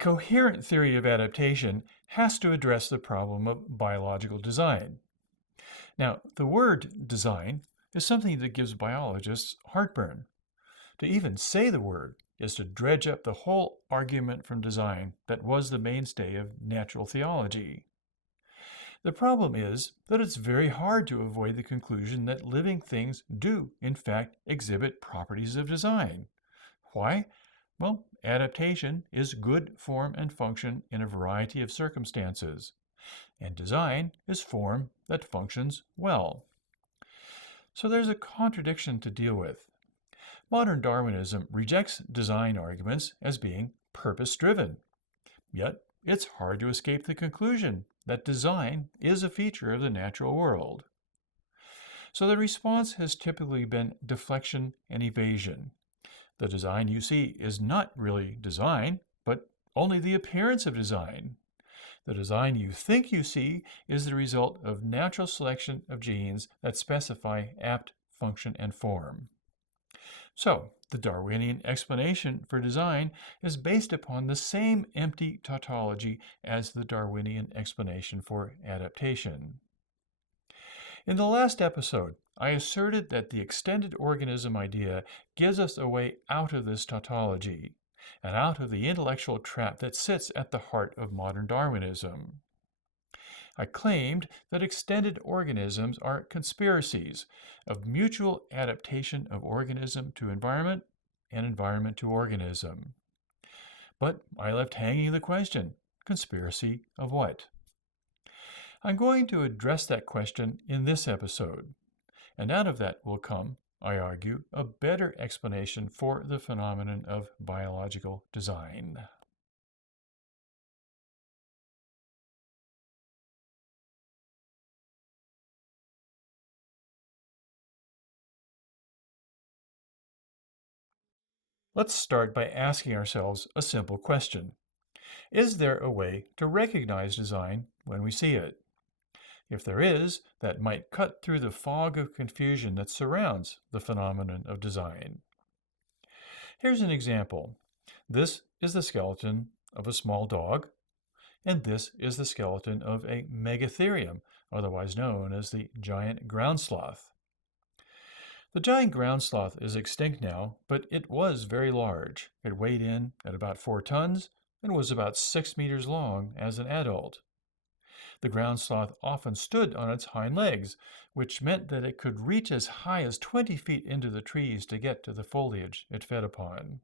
coherent theory of adaptation has to address the problem of biological design. Now, the word design is something that gives biologists heartburn. To even say the word is to dredge up the whole argument from design that was the mainstay of natural theology. The problem is that it's very hard to avoid the conclusion that living things do, in fact, exhibit properties of design. Why? Well, adaptation is good form and function in a variety of circumstances, and design is form that functions well. So there's a contradiction to deal with. Modern Darwinism rejects design arguments as being purpose-driven. Yet, it's hard to escape the conclusion that design is a feature of the natural world. So the response has typically been deflection and evasion. The design you see is not really design, but only the appearance of design. The design you think you see is the result of natural selection of genes that specify apt function and form. So, the Darwinian explanation for design is based upon the same empty tautology as the Darwinian explanation for adaptation. In the last episode, I asserted that the extended organism idea gives us a way out of this tautology and out of the intellectual trap that sits at the heart of modern Darwinism. I claimed that extended organisms are conspiracies of mutual adaptation of organism to environment and environment to organism. But I left hanging the question, conspiracy of what? I'm going to address that question in this episode, and out of that will come, I argue, a better explanation for the phenomenon of biological design. Let's start by asking ourselves a simple question. Is there a way to recognize design when we see it? If there is, that might cut through the fog of confusion that surrounds the phenomenon of design. Here's an example. This is the skeleton of a small dog, and this is the skeleton of a megatherium, otherwise known as the giant ground sloth. The giant ground sloth is extinct now, but it was very large. It weighed in at about 4 tons and was about 6 meters long as an adult. The ground sloth often stood on its hind legs, which meant that it could reach as high as 20 feet into the trees to get to the foliage it fed upon.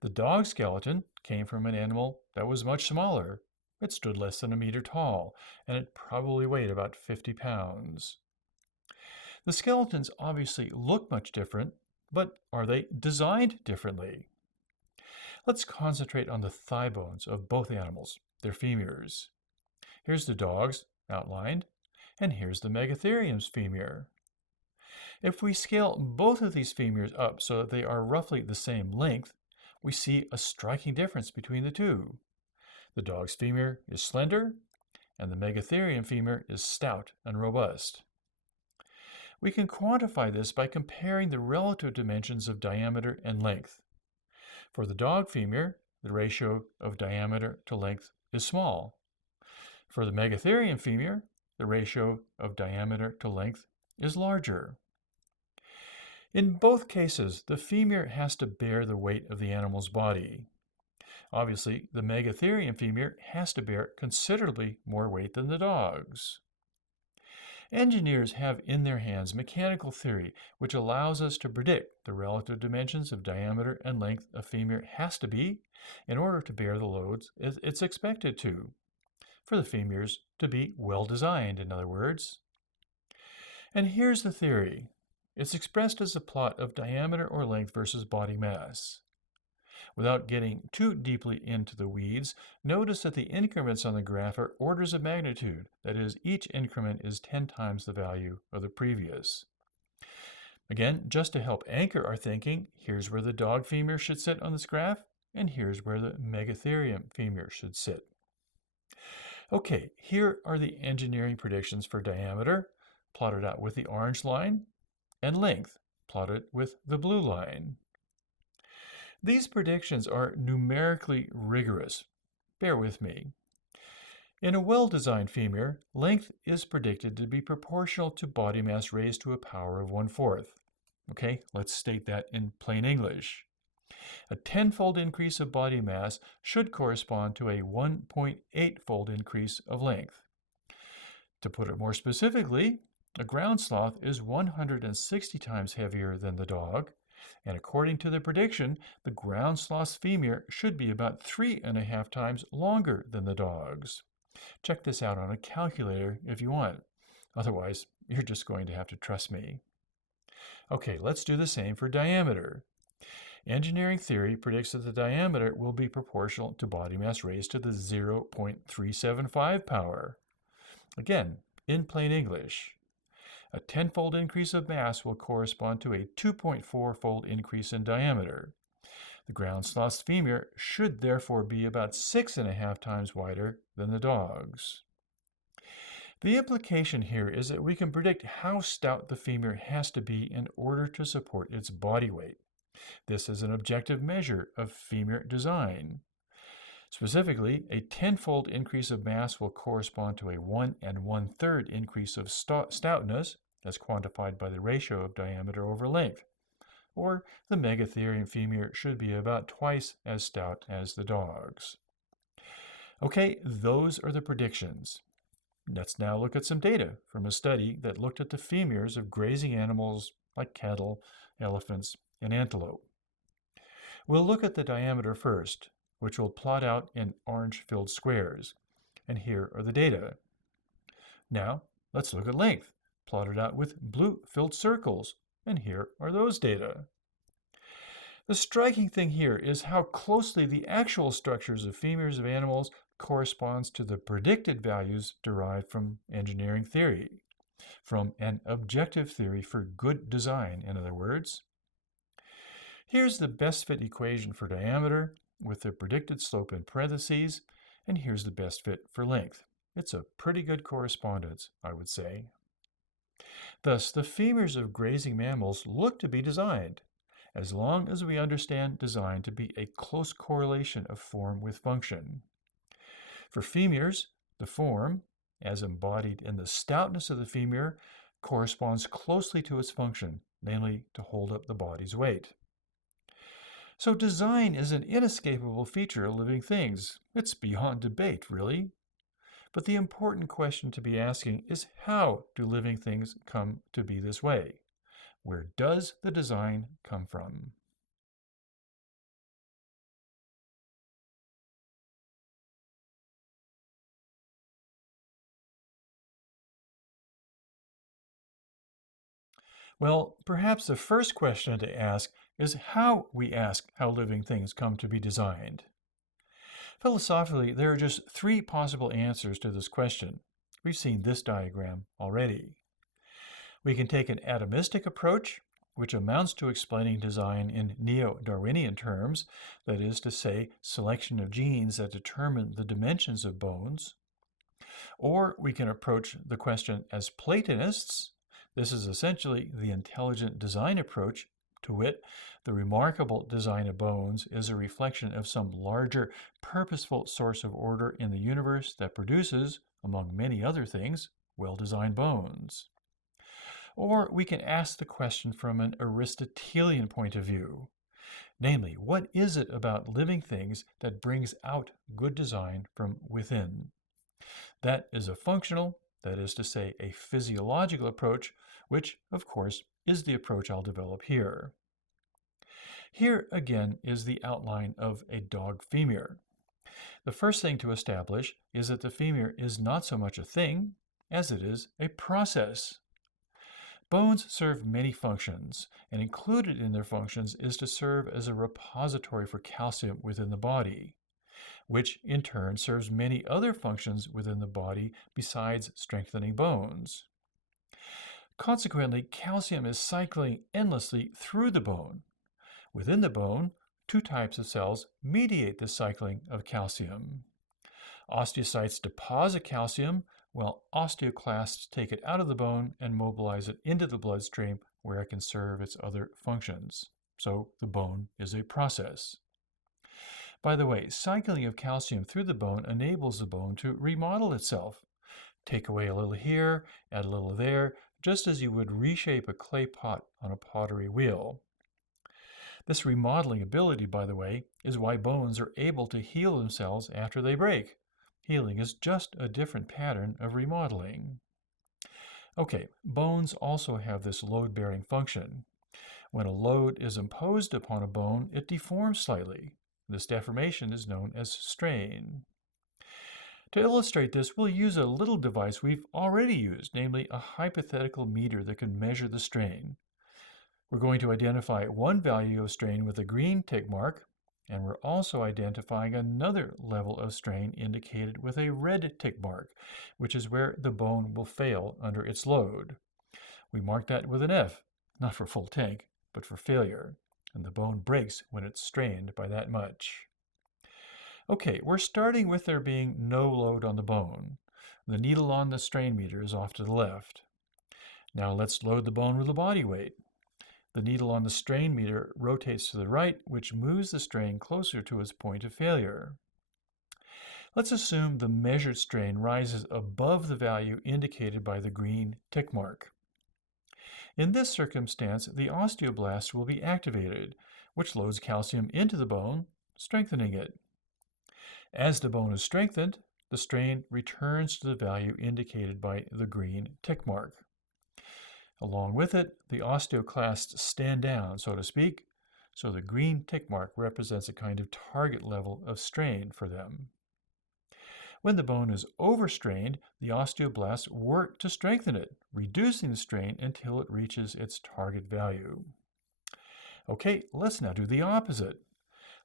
The dog skeleton came from an animal that was much smaller. It stood less than a meter tall, and it probably weighed about 50 pounds. The skeletons obviously look much different, but are they designed differently? Let's concentrate on the thigh bones of both animals, their femurs. Here's the dog's outlined, and here's the megatherium's femur. If we scale both of these femurs up so that they are roughly the same length, we see a striking difference between the two. The dog's femur is slender, and the megatherium femur is stout and robust. We can quantify this by comparing the relative dimensions of diameter and length. For the dog femur, the ratio of diameter to length is small. For the megatherium femur, the ratio of diameter to length is larger. In both cases, the femur has to bear the weight of the animal's body. Obviously, the megatherium femur has to bear considerably more weight than the dog's. Engineers have in their hands mechanical theory which allows us to predict the relative dimensions of diameter and length a femur has to be in order to bear the loads it's expected to, for the femurs to be well designed, in other words. And here's the theory. It's expressed as a plot of diameter or length versus body mass. Without getting too deeply into the weeds, notice that the increments on the graph are orders of magnitude. That is, each increment is 10 times the value of the previous. Again, just to help anchor our thinking, here's where the dog femur should sit on this graph, and here's where the megatherium femur should sit. Okay, here are the engineering predictions for diameter, plotted out with the orange line, and length, plotted with the blue line. These predictions are numerically rigorous. Bear with me. In a well-designed femur, length is predicted to be proportional to body mass raised to a power of 1/4. Okay, let's state that in plain English. A 10-fold increase of body mass should correspond to a 1.8-fold increase of length. To put it more specifically, a ground sloth is 160 times heavier than the dog, and according to the prediction, the ground sloth's femur should be about 3.5 times longer than the dog's. Check this out on a calculator if you want. Otherwise, you're just going to have to trust me. Okay, let's do the same for diameter. Engineering theory predicts that the diameter will be proportional to body mass raised to the 0.375 power. Again, in plain English, a 10-fold increase of mass will correspond to a 2.4-fold increase in diameter. The ground sloth's femur should therefore be about 6.5 times wider than the dog's. The implication here is that we can predict how stout the femur has to be in order to support its body weight. This is an objective measure of femur design. Specifically, a 10-fold increase of mass will correspond to a 1 1/3 increase of stoutness, as quantified by the ratio of diameter over length. Or the megatherium femur should be about twice as stout as the dog's. Okay, those are the predictions. Let's now look at some data from a study that looked at the femurs of grazing animals like cattle, elephants, and antelope. We'll look at the diameter first, which we'll plot out in orange-filled squares. And here are the data. Now, let's look at length, plotted out with blue-filled circles. And here are those data. The striking thing here is how closely the actual structures of femurs of animals corresponds to the predicted values derived from engineering theory, from an objective theory for good design, in other words. Here's the best fit equation for diameter with the predicted slope in parentheses, and here's the best fit for length. It's a pretty good correspondence, I would say. Thus, the femurs of grazing mammals look to be designed, as long as we understand design to be a close correlation of form with function. For femurs, the form, as embodied in the stoutness of the femur, corresponds closely to its function, namely to hold up the body's weight. So design is an inescapable feature of living things. It's beyond debate, really. But the important question to be asking is, how do living things come to be this way? Where does the design come from? Well, perhaps the first question to ask is how we ask how living things come to be designed. Philosophically, there are just three possible answers to this question. We've seen this diagram already. We can take an atomistic approach, which amounts to explaining design in neo-Darwinian terms, that is to say, selection of genes that determine the dimensions of bones. Or we can approach the question as Platonists. This is essentially the intelligent design approach, to wit, the remarkable design of bones is a reflection of some larger, purposeful source of order in the universe that produces, among many other things, well-designed bones. Or we can ask the question from an Aristotelian point of view. Namely, what is it about living things that brings out good design from within? That is a functional, that is to say, a physiological approach, which, of course, is the approach I'll develop here. Here, again, is the outline of a dog femur. The first thing to establish is that the femur is not so much a thing as it is a process. Bones serve many functions, and included in their functions is to serve as a repository for calcium within the body, which in turn serves many other functions within the body besides strengthening bones. Consequently, calcium is cycling endlessly through the bone. Within the bone, two types of cells mediate the cycling of calcium. Osteocytes deposit calcium, while osteoclasts take it out of the bone and mobilize it into the bloodstream where it can serve its other functions. so the bone is a process. By the way, cycling of calcium through the bone enables the bone to remodel itself. Take away a little here, add a little there, just as you would reshape a clay pot on a pottery wheel. This remodeling ability, by the way, is why bones are able to heal themselves after they break. Healing is just a different pattern of remodeling. Okay, bones also have this load-bearing function. When a load is imposed upon a bone, it deforms slightly. This deformation is known as strain. To illustrate this, we'll use a little device we've already used, namely a hypothetical meter that can measure the strain. We're going to identify one value of strain with a green tick mark, and we're also identifying another level of strain indicated with a red tick mark, which is where the bone will fail under its load. We mark that with an F, not for full tank, but for failure, and the bone breaks when it's strained by that much. Okay, we're starting with there being no load on the bone. The needle on the strain meter is off to the left. Now let's load the bone with a body weight. The needle on the strain meter rotates to the right, which moves the strain closer to its point of failure. Let's assume the measured strain rises above the value indicated by the green tick mark. In this circumstance, the osteoblast will be activated, which loads calcium into the bone, strengthening it. As the bone is strengthened, the strain returns to the value indicated by the green tick mark. Along with it, the osteoclasts stand down, so to speak, so the green tick mark represents a kind of target level of strain for them. When the bone is overstrained, the osteoblasts work to strengthen it, reducing the strain until it reaches its target value. Okay, let's now do the opposite.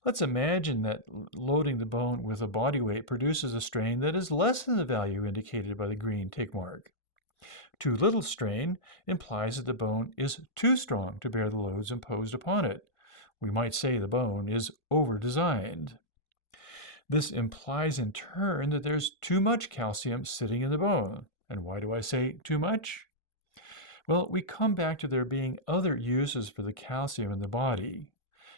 Let's imagine that loading the bone with a body weight produces a strain that is less than the value indicated by the green tick mark. Too little strain implies that the bone is too strong to bear the loads imposed upon it. We might say the bone is over-designed. This implies in turn that there's too much calcium sitting in the bone. And why do I say too much? Well, we come back to there being other uses for the calcium in the body.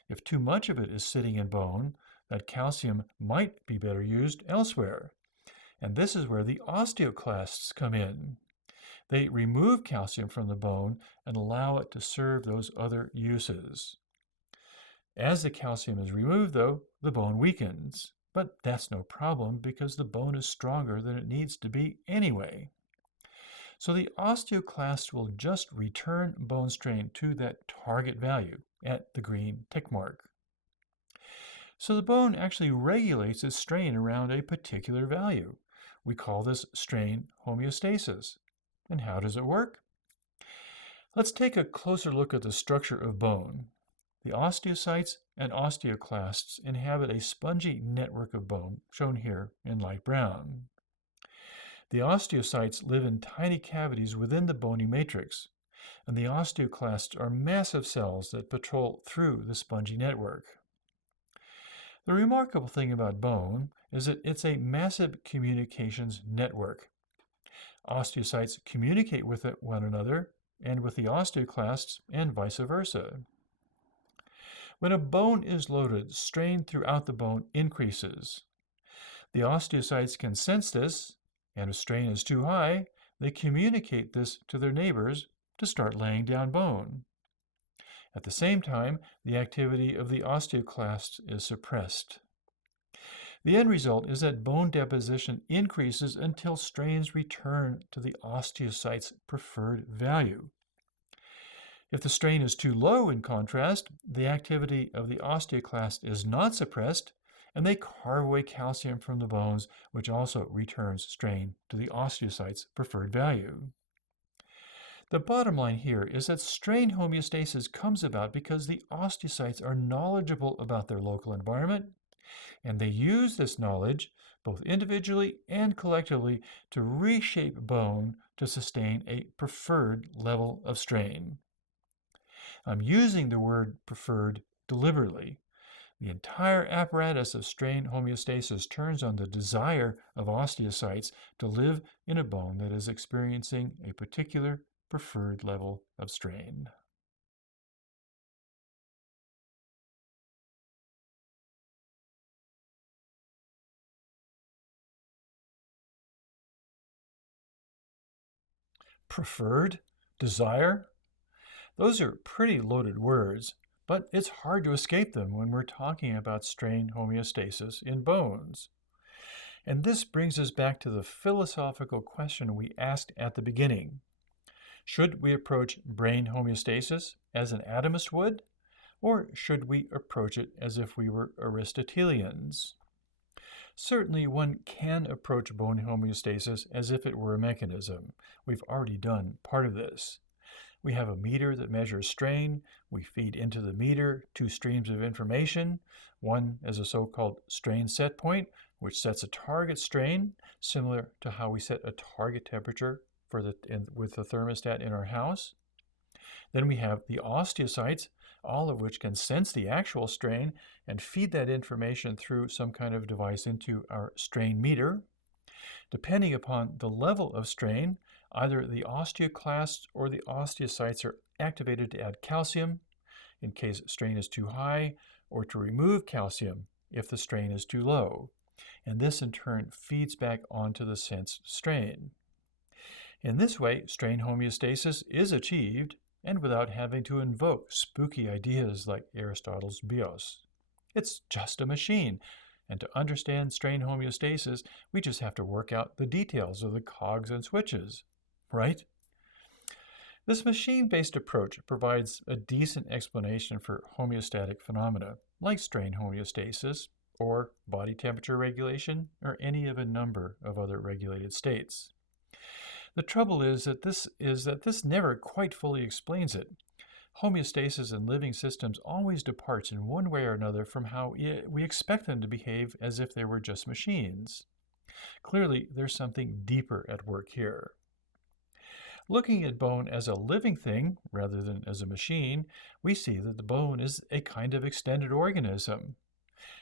If too much of it is sitting in bone, that calcium might be better used elsewhere. And this is where the osteoclasts come in. They remove calcium from the bone and allow it to serve those other uses. As the calcium is removed, though, the bone weakens. But that's no problem because the bone is stronger than it needs to be anyway. So the osteoclasts will just return bone strain to that target value at the green tick mark. So the bone actually regulates its strain around a particular value. We call this strain homeostasis. And how does it work? Let's take a closer look at the structure of bone. The osteocytes and osteoclasts inhabit a spongy network of bone, shown here in light brown. The osteocytes live in tiny cavities within the bony matrix, and the osteoclasts are massive cells that patrol through the spongy network. The remarkable thing about bone is that it's a massive communications network. Osteocytes communicate with one another and with the osteoclasts and vice versa. When a bone is loaded, strain throughout the bone increases. The osteocytes can sense this, and if strain is too high, they communicate this to their neighbors to start laying down bone. At the same time, the activity of the osteoclasts is suppressed. The end result is that bone deposition increases until strains return to the osteocyte's preferred value. If the strain is too low, in contrast, the activity of the osteoclast is not suppressed, and they carve away calcium from the bones, which also returns strain to the osteocyte's preferred value. The bottom line here is that strain homeostasis comes about because the osteocytes are knowledgeable about their local environment, and they use this knowledge, both individually and collectively, to reshape bone to sustain a preferred level of strain. I'm using the word preferred deliberately. The entire apparatus of strain homeostasis turns on the desire of osteocytes to live in a bone that is experiencing a particular preferred level of strain. Preferred? Desire? Those are pretty loaded words, but it's hard to escape them when we're talking about strain homeostasis in bones. And this brings us back to the philosophical question we asked at the beginning. Should we approach brain homeostasis as an atomist would, or should we approach it as if we were Aristotelians? Certainly, one can approach bone homeostasis as if it were a mechanism. We've already done part of this. We have a meter that measures strain. We feed into the meter two streams of information, one as a so-called strain set point, which sets a target strain, similar to how we set a target temperature with the thermostat in our house. Then we have the osteocytes, all of which can sense the actual strain and feed that information through some kind of device into our strain meter. Depending upon the level of strain, either the osteoclasts or the osteocytes are activated to add calcium in case strain is too high, or to remove calcium if the strain is too low. And this in turn feeds back onto the sensed strain. In this way, strain homeostasis is achieved, and without having to invoke spooky ideas like Aristotle's bios. It's just a machine, and to understand strain homeostasis, we just have to work out the details of the cogs and switches, right? This machine-based approach provides a decent explanation for homeostatic phenomena, like strain homeostasis, or body temperature regulation, or any of a number of other regulated states. The trouble is that this never quite fully explains it. Homeostasis in living systems always departs in one way or another from how we expect them to behave as if they were just machines. Clearly, there's something deeper at work here. Looking at bone as a living thing rather than as a machine, we see that the bone is a kind of extended organism.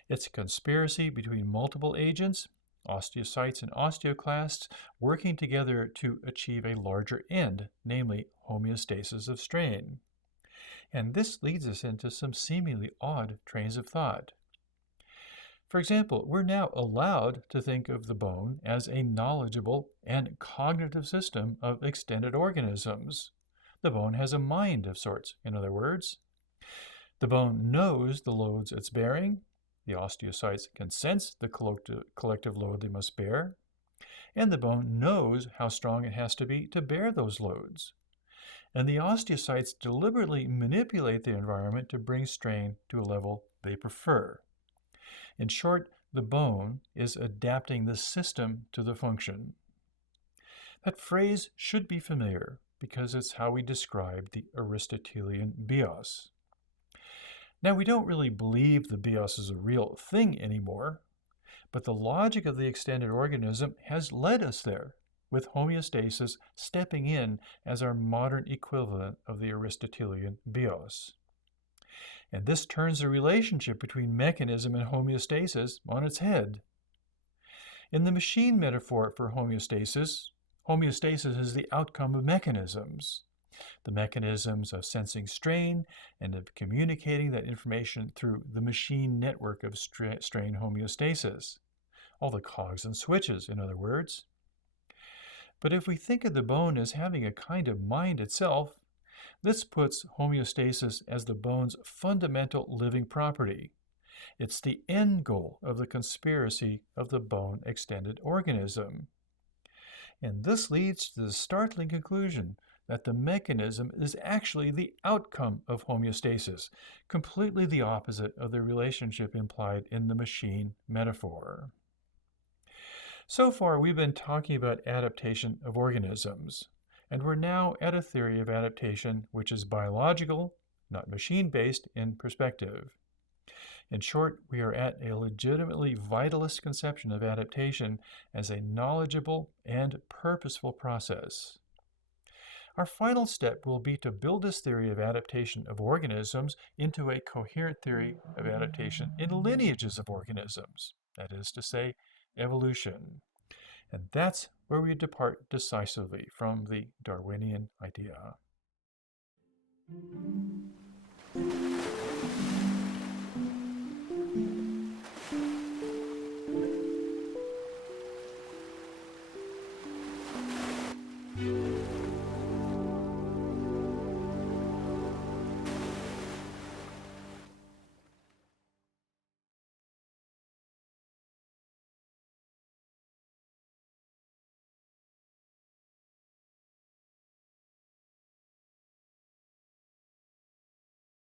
It's a conspiracy between multiple agents, osteocytes and osteoclasts, working together to achieve a larger end, namely homeostasis of strain. And this leads us into some seemingly odd trains of thought. For example, we're now allowed to think of the bone as a knowledgeable and cognitive system of extended organisms. The bone has a mind of sorts, in other words. The bone knows the loads it's bearing. The osteocytes can sense the collective load they must bear. And the bone knows how strong it has to be to bear those loads. And the osteocytes deliberately manipulate the environment to bring strain to a level they prefer. In short, the bone is adapting the system to the function. That phrase should be familiar because it's how we describe the Aristotelian bios. Now, we don't really believe the bios is a real thing anymore, but the logic of the extended organism has led us there, with homeostasis stepping in as our modern equivalent of the Aristotelian bios. And this turns the relationship between mechanism and homeostasis on its head. In the machine metaphor for homeostasis, homeostasis is the outcome of mechanisms. The mechanisms of sensing strain and of communicating that information through the machine network of strain homeostasis. All the cogs and switches, in other words. But if we think of the bone as having a kind of mind itself, this puts homeostasis as the bone's fundamental living property. It's the end goal of the conspiracy of the bone extended organism. And this leads to the startling conclusion that the mechanism is actually the outcome of homeostasis, completely the opposite of the relationship implied in the machine metaphor. So far, we've been talking about adaptation of organisms, and we're now at a theory of adaptation which is biological, not machine-based in perspective. In short, we are at a legitimately vitalist conception of adaptation as a knowledgeable and purposeful process. Our final step will be to build this theory of adaptation of organisms into a coherent theory of adaptation in lineages of organisms, that is to say, evolution. And that's where we depart decisively from the Darwinian idea.